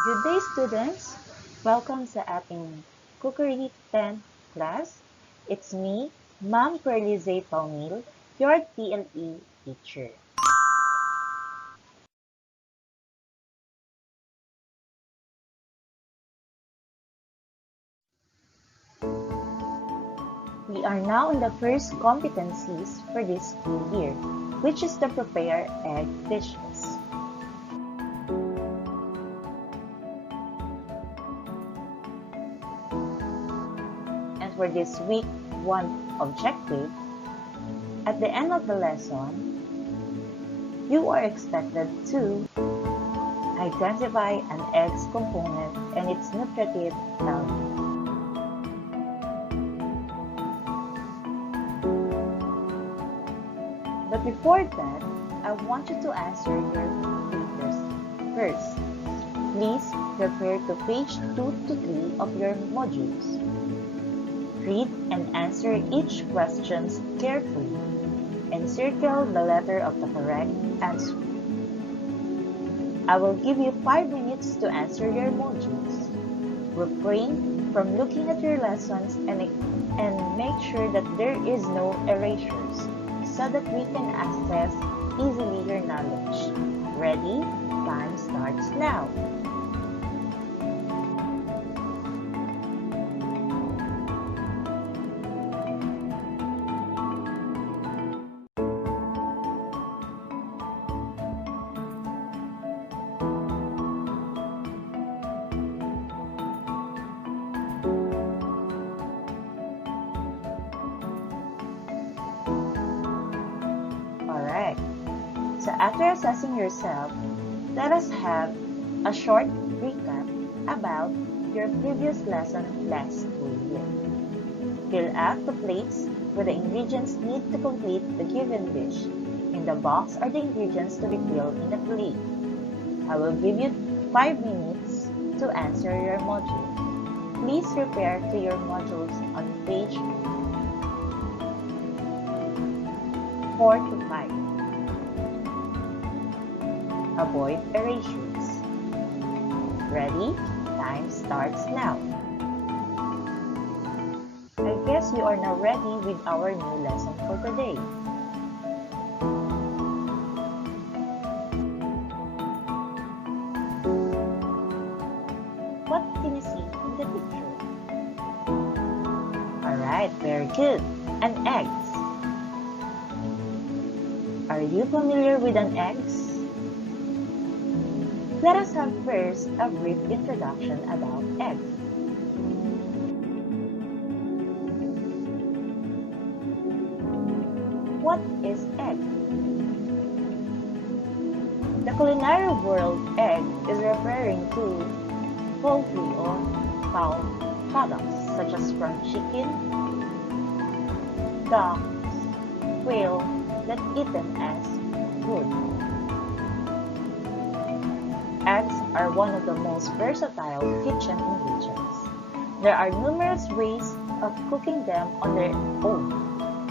Good day, students! Welcome sa ating Cookery 10 class. It's me, Ma'am Perlize Paunil, your TLE teacher. We are now in the first competencies for this school year, which is to prepare egg dishes. And for this week 1 objective, at the end of the lesson, you are expected to identify an egg's component and its nutritive value. But before that, I want you to answer your papers first. Please refer to page 2 to 3 of your modules. Read and answer each question carefully and circle the letter of the correct answer. I will give you 5 minutes to answer your modules. Refrain from looking at your lessons and make sure that there is no erasures so that we can access easily your knowledge. Ready? Time starts now. Alright, so after assessing yourself, let us have a short recap about your previous lesson last school year. Fill out the plates with the ingredients needed to complete the given dish. In the box are the ingredients to be filled in the plate. I will give you 5 minutes to answer your module. Please refer to your modules on page 4 to 5. Avoid erasures. Ready? Time starts now. I guess you are now ready with our new lesson for today. What can you see in the picture? Alright, very good. An egg. Are you familiar with an egg? Let us have first a brief introduction about eggs. What is egg? The culinary world, egg is referring to poultry or fowl products such as from chicken, ducks, quail that eaten as food. Eggs are one of the most versatile kitchen ingredients. There are numerous ways of cooking them on their own,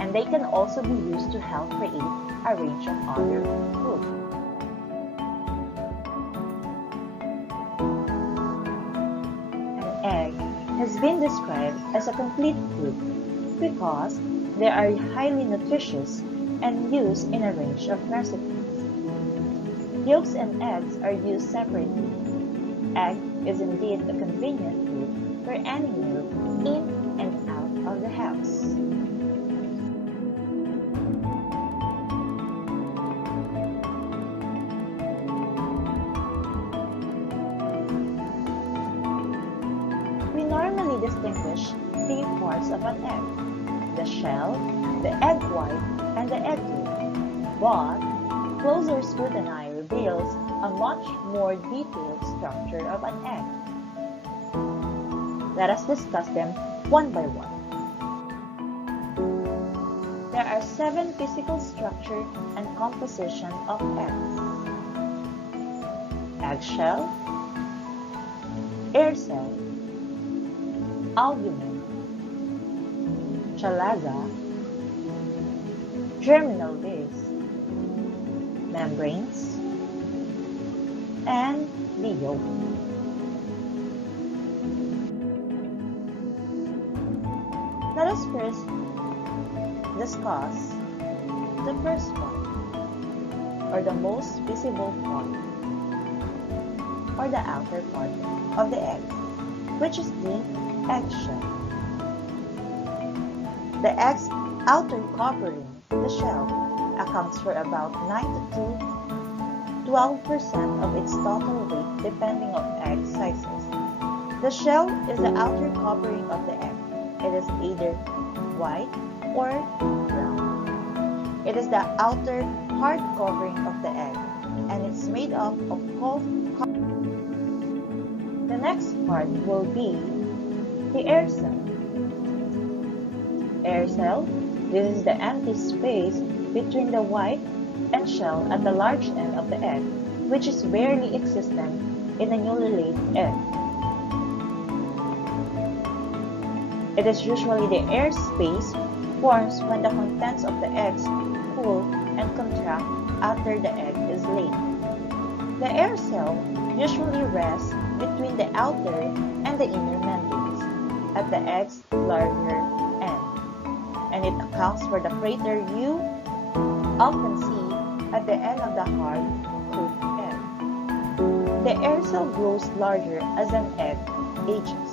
and they can also be used to help create a range of other food. An egg has been described as a complete food because they are highly nutritious and used in a range of recipes. Yolks and eggs are used separately. Egg is indeed a convenient food for any meal in and out of the house. We normally distinguish 3 parts of an egg: the shell, the egg white, and the egg yolk. But closer scrutiny reveals a much more detailed structure of an egg. Let us discuss them one by one. There are 7 physical structure and composition of eggs: eggshell, air cell, albumen, chalaza, germinal disc, membranes, and the yolk. us first discuss the first one, or the most visible part, or the outer part of the egg, which is the eggshell. The egg's outer covering, the shell, accounts for about 9 to 12% of its total weight depending on egg sizes. The shell is the outer covering of the egg. It is either white or brown. It is the outer hard covering of the egg, and it's made up of cold cotton. The next part will be the air cell. Air cell, this is the empty space between the white and shell at the large end of the egg, which is barely existent in a newly laid egg. It is usually the air space forms when the contents of the eggs cool and contract after the egg is laid. The air cell usually rests between the outer and the inner membranes at the egg's larger end, and it accounts for the crater you often see at the end of the hard cooked egg. The air cell grows larger as an egg ages.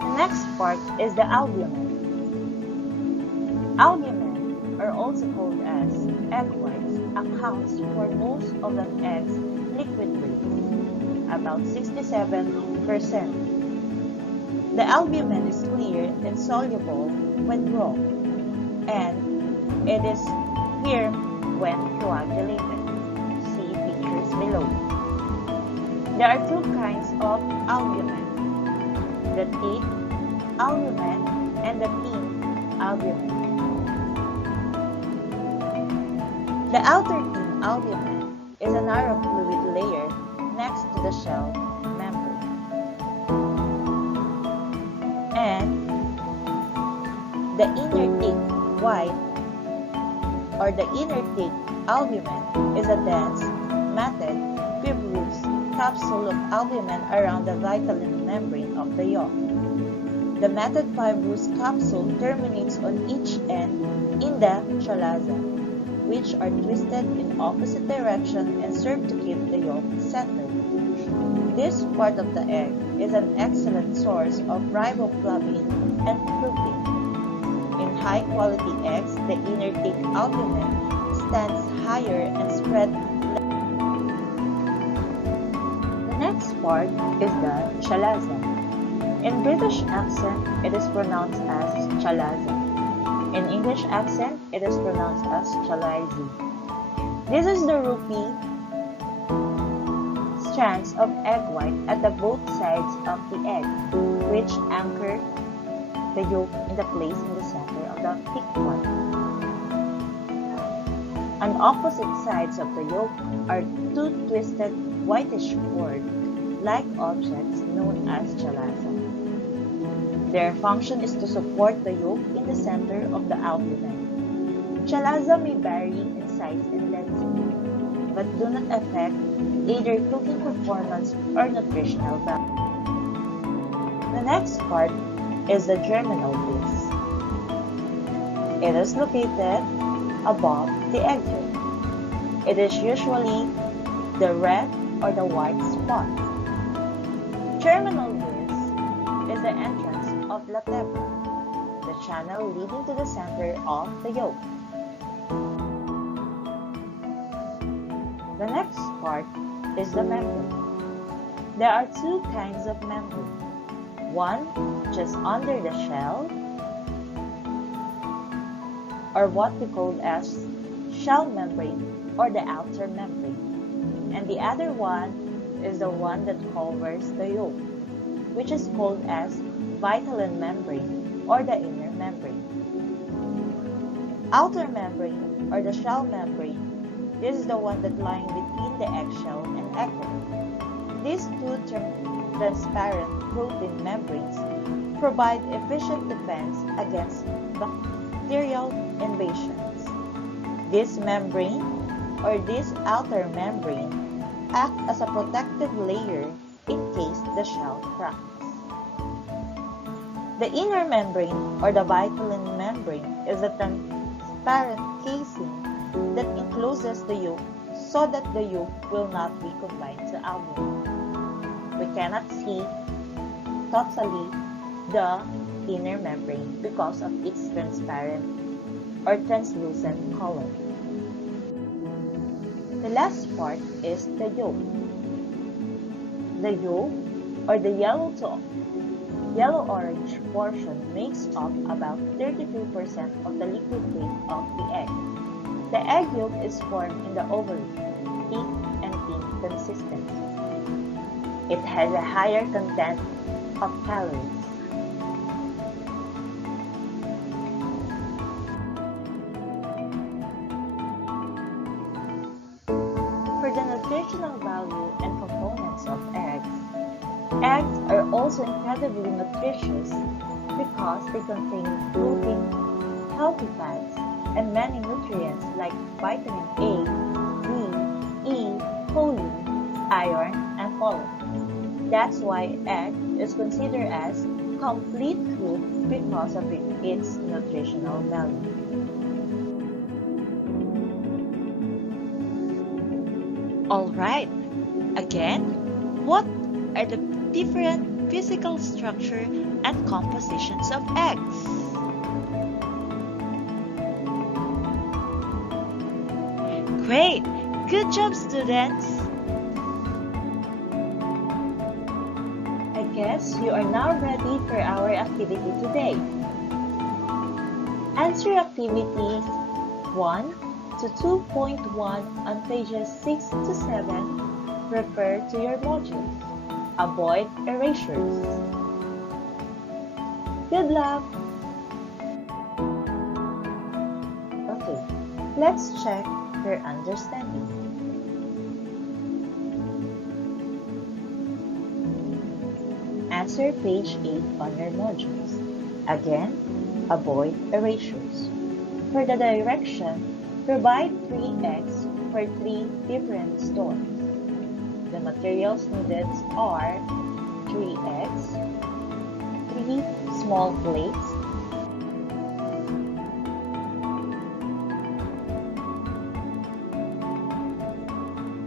The next part is the albumen. Albumen, or also called as egg whites, accounts for most of an egg's liquid weight, about 67%. The albumen is clear and soluble when raw, and it is firm when coagulated. See pictures below. There are two kinds of albumen, the thick albumen and the thin albumen. The outer thin albumen is a narrow fluid layer next to the shell membrane, and the inner thick white, or the inner thick albumen, is a dense, matted, fibrous capsule of albumen around the vitelline membrane of the yolk. The matted fibrous capsule terminates on each end in the chalaza, which are twisted in opposite direction and serve to keep the yolk centered. This part of the egg is an excellent source of riboflavin and protein. In high-quality eggs, the inner thick albumen stands higher and spread. The next part is the chalaza. In British accent, it is pronounced as chalaza. In English accent, it is pronounced as chalazi. This is the rupee strands of egg white at the both sides of the egg, which anchor the yolk in the place in the center of the thick one. On opposite sides of the yolk are two twisted whitish cord-like objects known as chalaza. Their function is to support the yolk in the center of the albumen. Chalaza may vary in size and length, but do not affect either cooking performance or nutritional value. The next part is the germinal disc. It is located above the egg yolk. It is usually the red or the white spot. Germinal disc is the entrance of latebra, the channel leading to the center of the yolk. The next part is the membrane. There are two kinds of membrane. One just under the shell, or what we call as shell membrane or the outer membrane, and the other one is the one that covers the yolk, which is called as vitelline membrane or the inner membrane. Outer membrane or the shell membrane, this is the one that lying between the eggshell and egg yolk. These two transparent protein membranes provide efficient defense against bacterial invasions. This membrane or this outer membrane act as a protective layer in case the shell cracks. The inner membrane or the vitelline membrane is a transparent casing that encloses the yolk so that the yolk will not be combined to albumin. We cannot see totally the inner membrane because of its transparent or translucent color. The last part is the yolk. The yolk or the yellow-orange portion makes up about 32% of the liquid weight of the egg. The egg yolk is formed in the ovary, thick and thin consistency. It has a higher content of calories. For the nutritional value and components of eggs are also incredibly nutritious because they contain protein, healthy fats, and many nutrients like vitamin A, D, E, choline, iron, and folate. That's why egg is considered as complete food because of its nutritional value. Alright, again, what are the different physical structure and compositions of eggs? Great! Good job, students! I guess you are now ready for our activity today. Answer activities 1 to 2.1 on pages 6 to 7. Refer to your modules. Avoid erasures. Good luck! Okay, let's check your understanding. Answer page 8 on your modules. Again, avoid erasures. For the direction, provide 3 eggs for 3 different stores. The materials needed are 3 eggs, 3 small plates,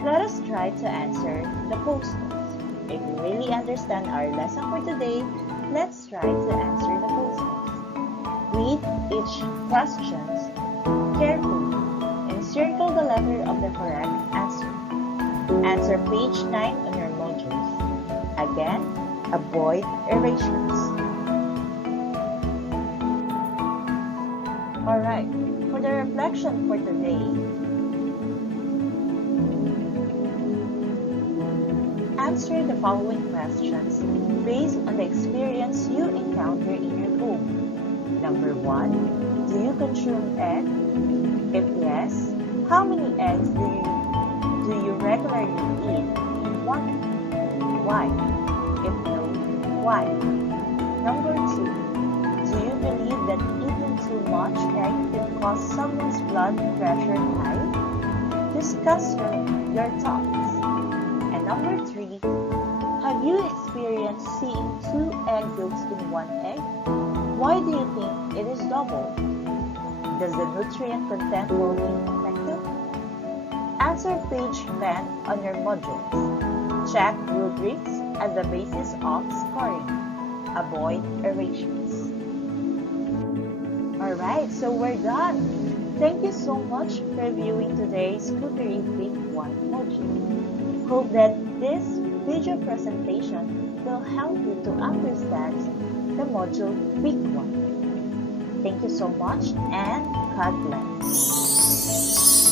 let us try to answer the post-notes. If you really understand our lesson for today, let's try to answer the post-notes. Read each question carefully and circle the letter of the correct answer. Answer page 9 on your modules. Again, avoid erasures. Alright, for the reflection for today, answer the following questions based on the experience you encounter in your home. Number 1, do you consume egg? If yes, how many eggs do you regularly eat in 1 week? Why? If no, why? Number 2, do you believe that eating too much egg can cause someone's blood pressure high? Discuss your thoughts. And number 3, have you experienced seeing 2 egg yolks in 1 egg? Why do you think it is double? Does the nutrient content will be effective? Answer page 10 on your modules. Check rubrics as the basis of scoring. Avoid erasures. Alright, so we're done. Thank you so much for viewing today's Cookery Week 1 module. Hope that this video presentation will help you to understand the module Week 1. Thank you so much and God bless.